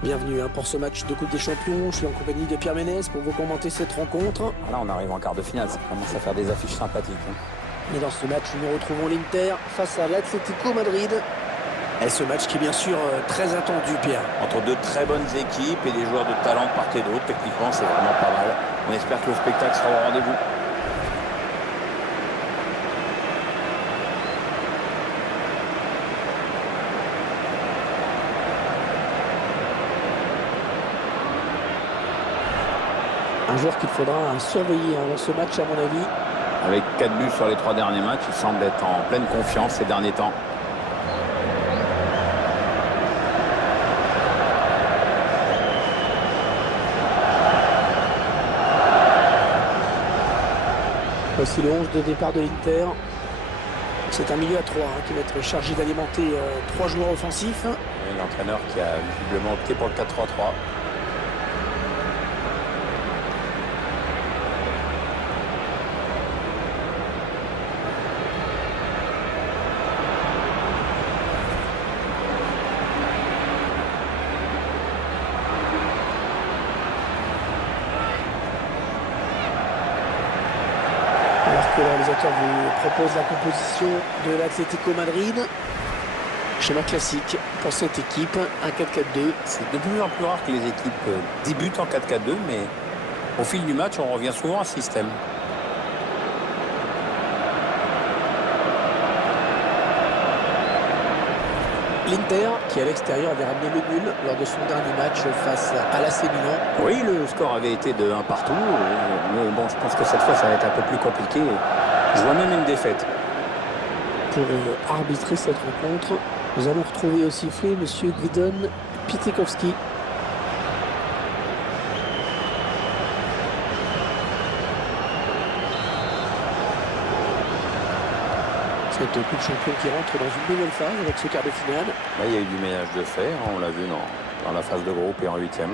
Bienvenue pour ce match de Coupe des Champions. Je suis en compagnie de Pierre Ménès pour vous commenter cette rencontre. Là, on arrive en quart de finale, ça commence à faire des affiches sympathiques. Et dans ce match, nous retrouvons l'Inter face à l'Atlético Madrid. Et ce match qui est bien sûr très attendu, Pierre. Entre deux très bonnes équipes et des joueurs de talent de part et d'autre, techniquement, c'est vraiment pas mal. On espère que le spectacle sera au rendez-vous. Un joueur qu'il faudra surveiller dans ce match, à mon avis. Avec 4 buts sur les 3 derniers matchs, il semble être en pleine confiance ces derniers temps. Voici le 11 de départ de l'Inter. C'est un milieu à 3 qui va être chargé d'alimenter 3 joueurs offensifs. Et l'entraîneur qui a visiblement opté pour le 4-3-3. Le réalisateur vous propose la composition de l'Atlético Madrid. Schéma classique pour cette équipe, un 4-4-2. C'est de plus en plus rare que les équipes débutent en 4-4-2, mais au fil du match, on revient souvent à ce système. L'Inter, qui à l'extérieur avait ramené le nul lors de son dernier match face à l'AC Milan. Oui, le score avait été de 1 partout, mais bon, je pense que cette fois, ça va être un peu plus compliqué. Je vois même une défaite. Pour arbitrer cette rencontre, nous allons retrouver au sifflet M. Gvidon Pitekowski. Cette Coupe de Champions qui rentre dans une nouvelle phase avec ce quart de finale. Là, il y a eu du ménage de fait, on l'a vu dans la phase de groupe et en 8e.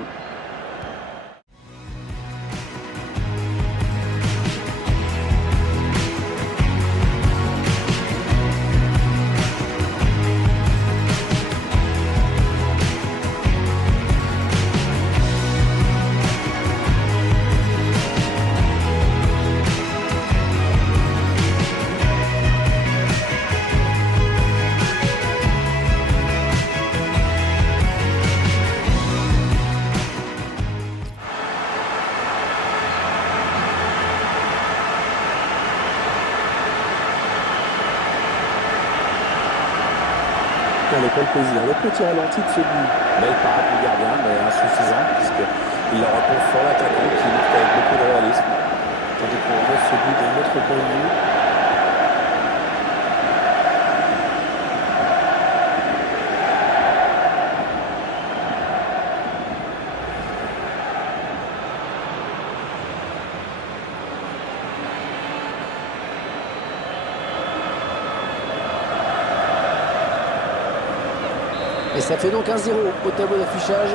Allez, Paul Plaisir, le petit ralenti de ce but. Belle parade du gardien, mais insuffisante, puisqu'il la repose sur l'attaquant qui lutte avec beaucoup de réalisme. Tandis qu'on voit ce but d'un autre point de vue. Et ça fait donc 1-0 au tableau d'affichage.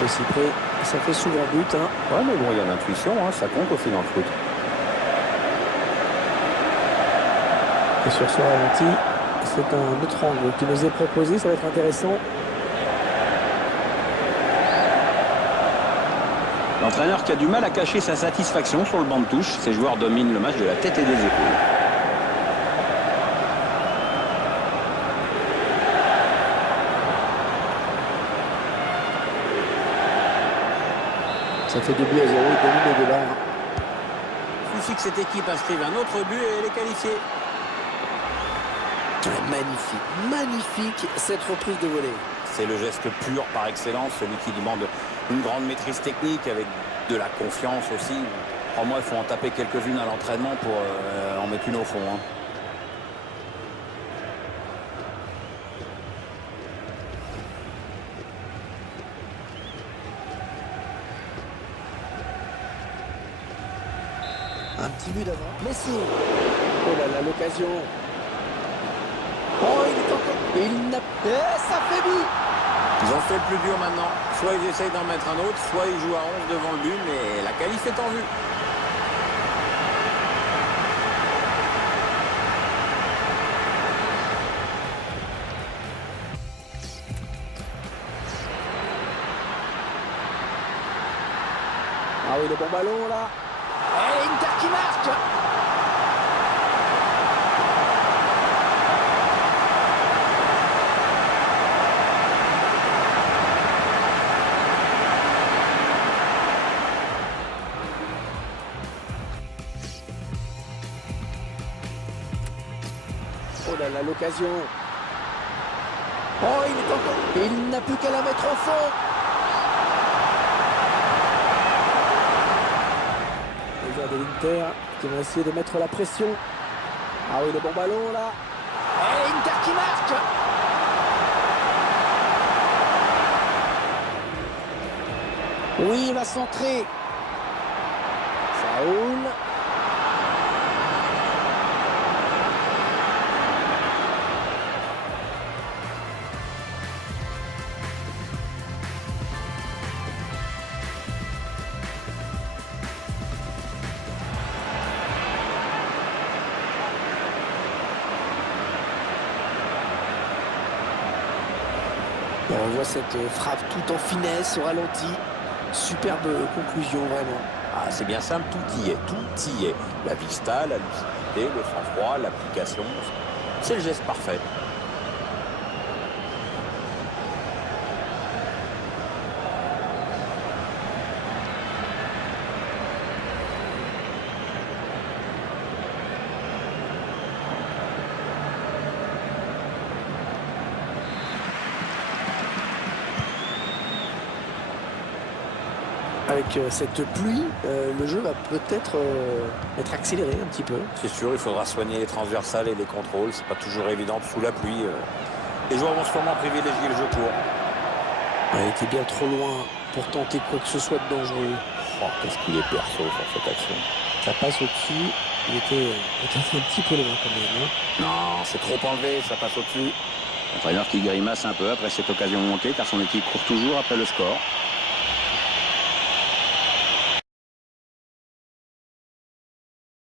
De si près, ça fait souvent but. Ouais, mais bon, il y a l'intuition, ça compte aussi dans le foot. Et sur ce ralenti, c'est un autre angle qui nous est proposé, ça va être intéressant. L'entraîneur qui a du mal à cacher sa satisfaction sur le banc de touche. Ses joueurs dominent le match de la tête et des épaules. Ça fait 2-0, il domine de barre. Il suffit que cette équipe inscrive un autre but et elle est qualifiée. Magnifique, magnifique cette reprise de volée. C'est le geste pur par excellence, celui qui demande une grande maîtrise technique avec de la confiance aussi. Crois-moi, il faut en taper quelques-unes à l'entraînement pour en mettre une au fond. Un petit but d'avant. Messi. Oh là là, l'occasion. Oh, il est encore... Il n'a... Eh, ça fait but. Ils ont fait le plus dur maintenant. Soit ils essayent d'en mettre un autre, soit ils jouent à 11 devant le but, mais la qualif est en vue. Ah oui, le bon ballon là. Et Inter qui marque. Oh là là, l'occasion. Oh, il est encore... Il n'a plus qu'à la mettre au fond. Les joueurs de l'Inter qui vont essayer de mettre la pression. Ah oui, le bon ballon là. Et Inter qui marque. Oui, il va centrer. Ça roule. Et on voit cette frappe tout en finesse, au ralenti. Superbe conclusion, vraiment. Ah, c'est bien simple, tout y est, tout y est. La vista, la lucidité, le sang-froid, l'application, c'est le geste parfait. Avec cette pluie, le jeu va peut-être être accéléré un petit peu. C'est sûr, il faudra soigner les transversales et les contrôles. C'est pas toujours évident sous la pluie. Les joueurs vont sûrement privilégier le jeu court. Il était bien trop loin pour tenter quoi que ce soit de dangereux. Oh, qu'est-ce qu'il est perso sur cette action. Ça passe au-dessus. Il était un petit peu loin quand même. Hein. Non, c'est trop enlevé, ça passe au-dessus. L'entraîneur qui grimace un peu après cette occasion montée car son équipe court toujours après le score.